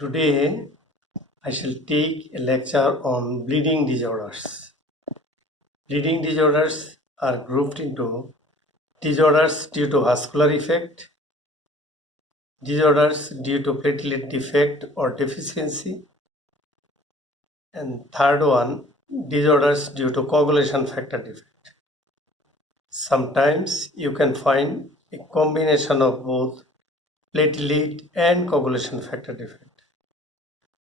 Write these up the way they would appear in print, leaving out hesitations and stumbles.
Today, I shall take a lecture on bleeding disorders. Bleeding disorders are grouped into disorders due to vascular effect, disorders due to platelet defect or deficiency, and third one, disorders due to coagulation factor defect. Sometimes you can find a combination of both platelet and coagulation factor defect.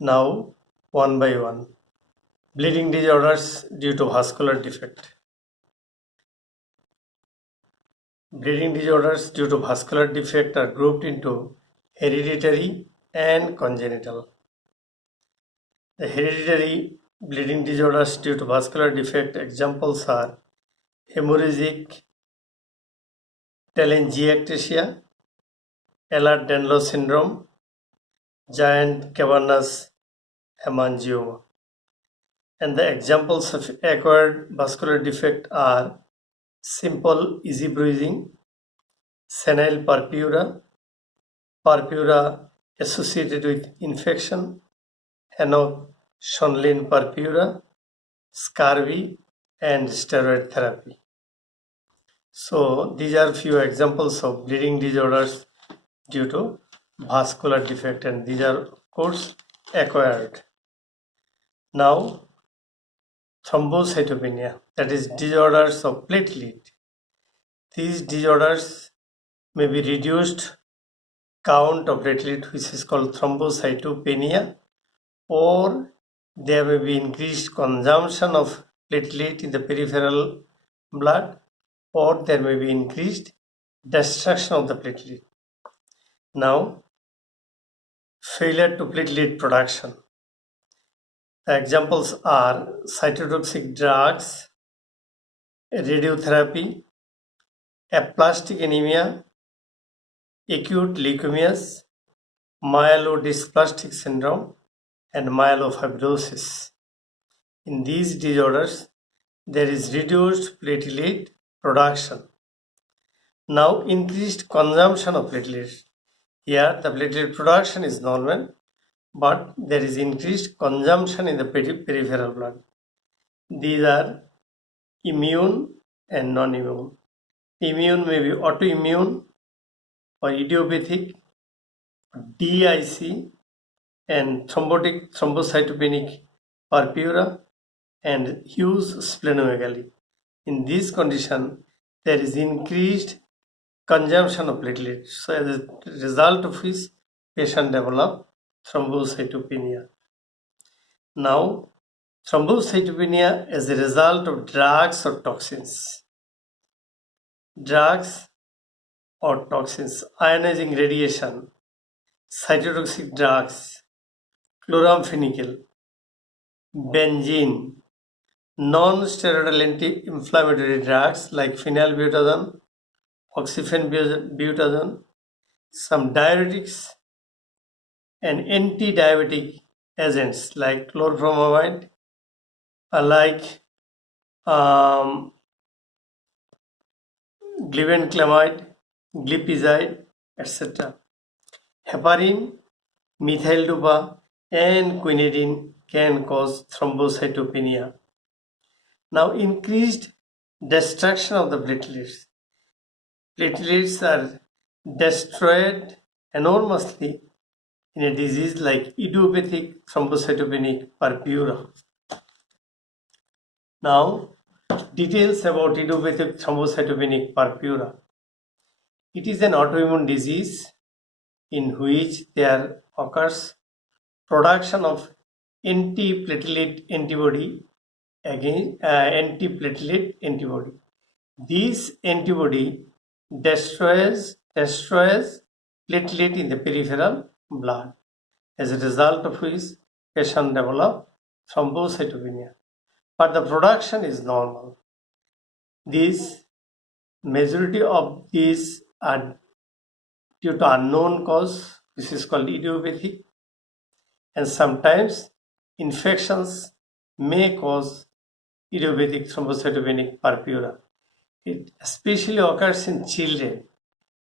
Now, one by one. Bleeding disorders due to vascular defect. Bleeding disorders due to vascular defect are grouped into hereditary and congenital. The hereditary bleeding disorders due to vascular defect examples are hemorrhagic telangiectasia, Ehlers-Danlos syndrome, giant cavernous hemangioma. And the examples of acquired vascular defect are simple easy bruising, senile purpura, purpura associated with infection, Henoch-Schönlein purpura, scurvy, and steroid therapy. So these are few examples of bleeding disorders due to vascular defect, and these are of course acquired. Now, thrombocytopenia, that is disorders of platelet. These disorders may be reduced count of platelet, which is called thrombocytopenia, or there may be increased consumption of platelet in the peripheral blood, or there may be increased destruction of the platelet. Now, failure to platelet production. The examples are cytotoxic drugs, radiotherapy, aplastic anemia, acute leukemias, myelodysplastic syndrome, and myelofibrosis. In these disorders, there is reduced platelet production. Now, increased consumption of platelets. Here, the platelet production is normal, but there is increased consumption in the peripheral blood. These are immune and non-immune. Immune may be autoimmune or idiopathic, DIC, and thrombocytopenic purpura, and Hughes splenomegaly. In this condition, there is increased consumption of platelets. So as a result of which, patient develop thrombocytopenia. Now, thrombocytopenia as a result of drugs or toxins. Drugs or toxins, ionizing radiation, cytotoxic drugs, chloramphenicol, benzene, non-steroidal anti-inflammatory drugs like phenylbutazone, oxyphenbutazone, some diuretics, and anti-diabetic agents like chlorpheniramine, like glibenclamide, glipizide, etc. Heparin, methyl-dopa, and quinidine can cause thrombocytopenia. Now, increased destruction of the platelets. Platelets are destroyed enormously in a disease like idiopathic thrombocytopenic purpura. Now, details about idiopathic thrombocytopenic purpura. It is an autoimmune disease in which there occurs production of anti-platelet antibody against anti-platelet antibody. This antibody destroys platelet in the peripheral blood, as a result of which patient develop thrombocytopenia. But the production is normal. Majority of these are due to unknown cause, this is called idiopathic, and sometimes infections may cause idiopathic thrombocytopenic purpura. It especially occurs in children,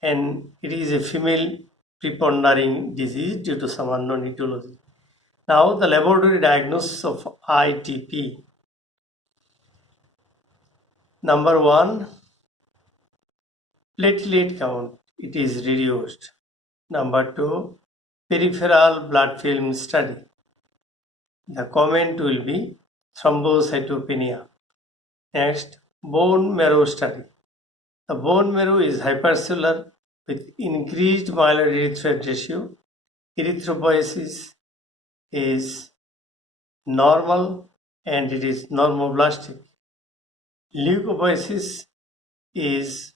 and it is a female prepondering disease due to some unknown etiology. Now, the laboratory diagnosis of ITP. Number 1, platelet count, it is reduced. Number 2, peripheral blood film study. The comment will be thrombocytopenia. Next, bone marrow study. The bone marrow is hypercellular with increased myeloid-erythroid ratio. Erythropoiesis is normal and it is normoblastic. Leukopoiesis is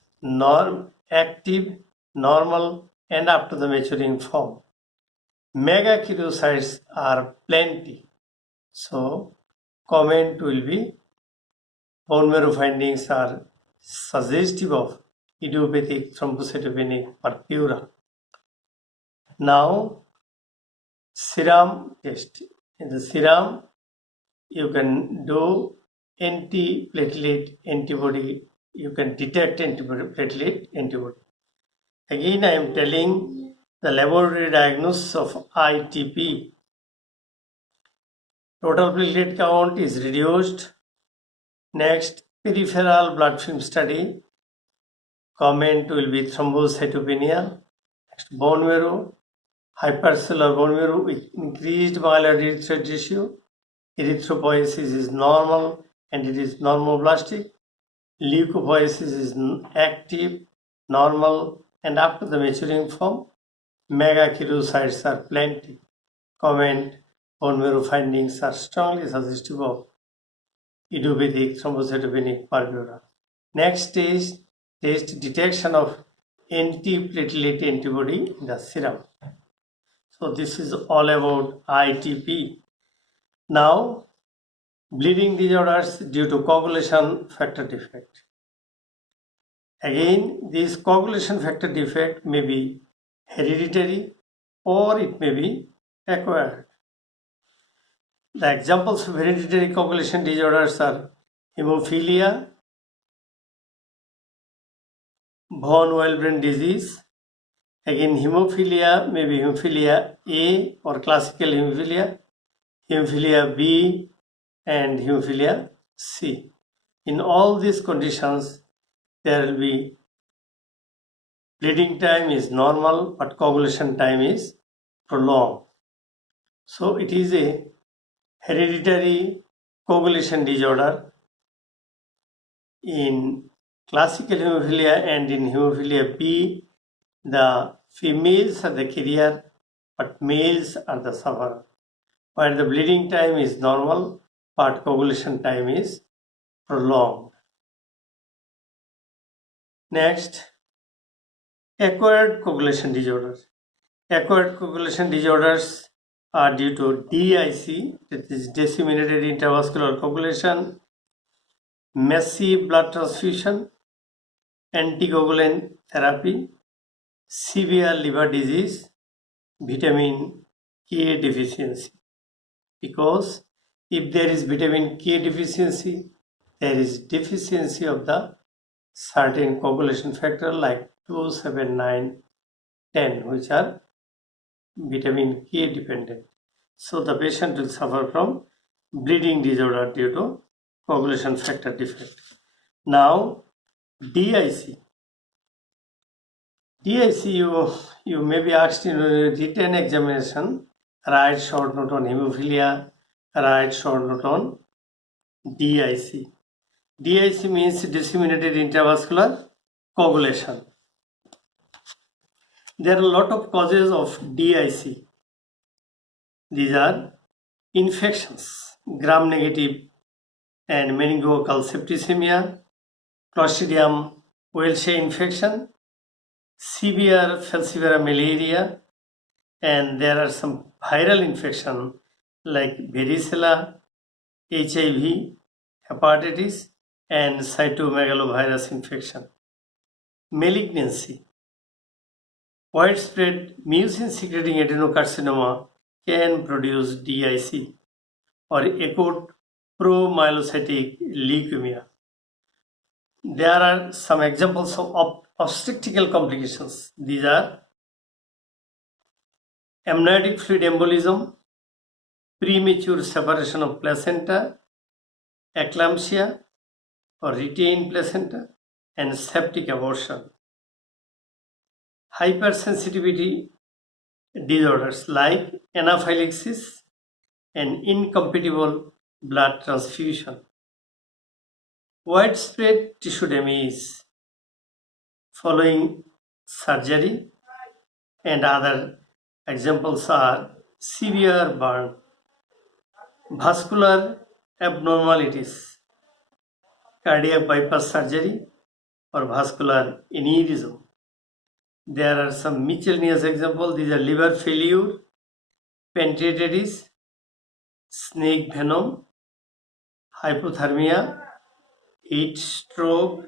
active, normal, and up to the maturing form. Megakaryocytes are plenty. So, comment will be bone marrow findings are suggestive of idiopathic thrombocytopenic purpura. Now, serum test. In the serum, you can do anti-platelet antibody. You can detect platelet antibody. Again, I am telling the laboratory diagnosis of ITP. Total platelet count is reduced. Next, peripheral blood film study. Comment will be thrombocytopenia. Next, bone marrow. Hypercellular bone marrow with increased myeloid-erythroid ratio. Erythropoiesis is normal and it is normoblastic. Leukopoiesis is active, normal, and up to the maturing form. Megakaryocytes are plenty. Comment, bone marrow findings are strongly suggestive of idiopathic thrombocytopenic purpura. Next is test detection of anti-platelet antibody in the serum. So this is all about ITP. Now, bleeding disorders due to coagulation factor defect. Again, this coagulation factor defect may be hereditary or it may be acquired. The examples of hereditary coagulation disorders are hemophilia, von Willebrand disease. Again, hemophilia may be hemophilia A or classical hemophilia, hemophilia B, and hemophilia C. In all these conditions, there will be bleeding time is normal, but coagulation time is prolonged. So it is a hereditary coagulation disorder. In classical hemophilia and in hemophilia B, the females are the carrier, but males are the sufferer. Where the bleeding time is normal, but coagulation time is prolonged. Next, acquired coagulation disorders. Acquired coagulation disorders are due to DIC, that is disseminated intravascular coagulation, massive blood transfusion, anticoagulant therapy, severe liver disease, vitamin K deficiency. Because if there is vitamin K deficiency, there is deficiency of the certain coagulation factor like 2, 7, 9, 10, which are vitamin K dependent. So the patient will suffer from bleeding disorder due to coagulation factor defect. Now, DIC. DIC, you may be asked in a written examination, write short note on hemophilia, write short note on DIC. DIC means disseminated intravascular coagulation. There are a lot of causes of DIC. These are infections, gram-negative and meningococcal septicemia, Clostridium welschiae infection, severe falciparum malaria, and there are some viral infection like varicella, HIV, hepatitis, and cytomegalovirus infection. Malignancy. Widespread mucin-secreting adenocarcinoma can produce DIC or acute promyelocytic leukemia. There are some examples of obstetrical complications. These are amniotic fluid embolism, premature separation of placenta, eclampsia or retained placenta, and septic abortion. Hypersensitivity disorders like anaphylaxis and incompatible blood transfusion. Widespread tissue damage following surgery, and other examples are severe burn, vascular abnormalities, cardiac bypass surgery, or vascular aneurysm. There are some miscellaneous examples. These are liver failure, pancreatitis, snake venom, hypothermia, heat stroke,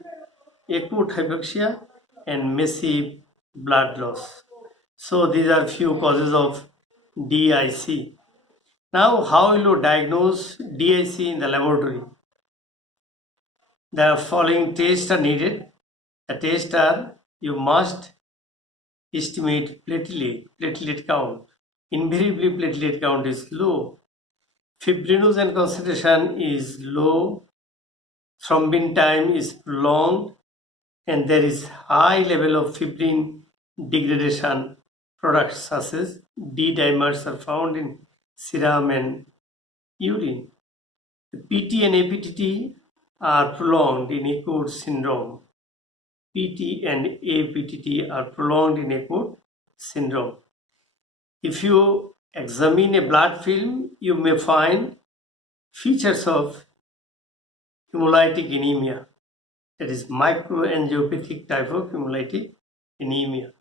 acute hypoxia, and massive blood loss. So these are few causes of DIC. Now, how will you diagnose DIC in the laboratory? The following tests are needed. The tests are: you must estimate platelet count. Invariably, platelet count is low. Fibrinogen concentration is low. Thrombin time is prolonged, and there is high level of fibrin degradation. Products such as D-dimers are found in serum and urine. The PT and APTT are prolonged in acute syndrome. PT and APTT are prolonged in acute syndrome. If you examine a blood film, you may find features of hemolytic anemia, that is microangiopathic type of hemolytic anemia.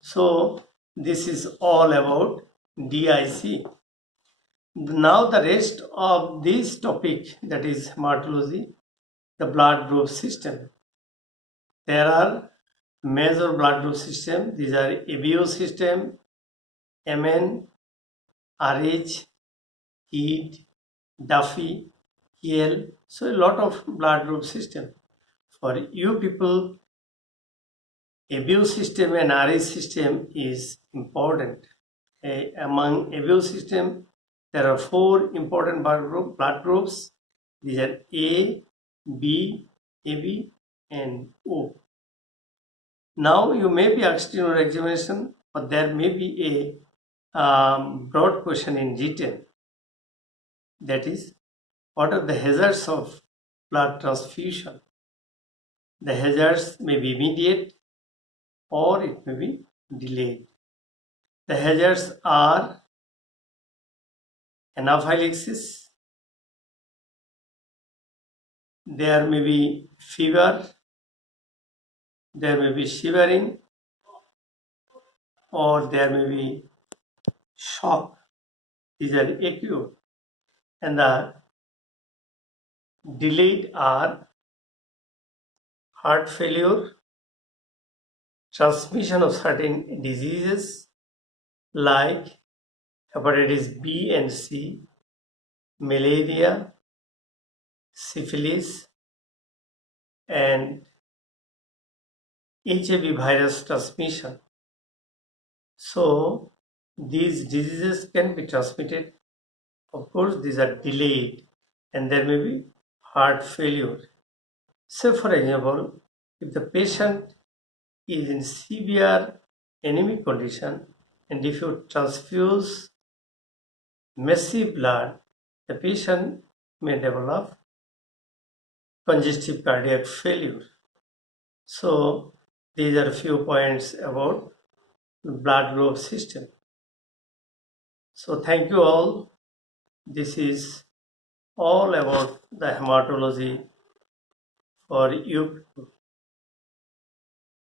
So this is all about DIC. Now the rest of this topic, that is hematology, the blood group system. There are major blood group system. These are ABO system, MN, RH, HEAT, Duffy, KL. So a lot of blood group system. For you people, ABO system and RH system is important. Among ABO system, there are 4 important blood groups. These are A, B, AB, and O. Now you may be asked in your examination, or there may be a broad question in written. That is, what are the hazards of blood transfusion? The hazards may be immediate or it may be delayed. The hazards are anaphylaxis, there may be fever, there may be shivering, or there may be shock. These are acute. And the delayed are heart failure, transmission of certain diseases like hepatitis B and C, malaria, syphilis, and HIV virus transmission. So these diseases can be transmitted. Of course, these are delayed, and there may be heart failure. Say for example, if the patient is in severe anemic condition, and if you transfuse massive blood, the patient may develop congestive cardiac failure. So these are a few points about blood group system. So thank you all. This is all about the hematology for you.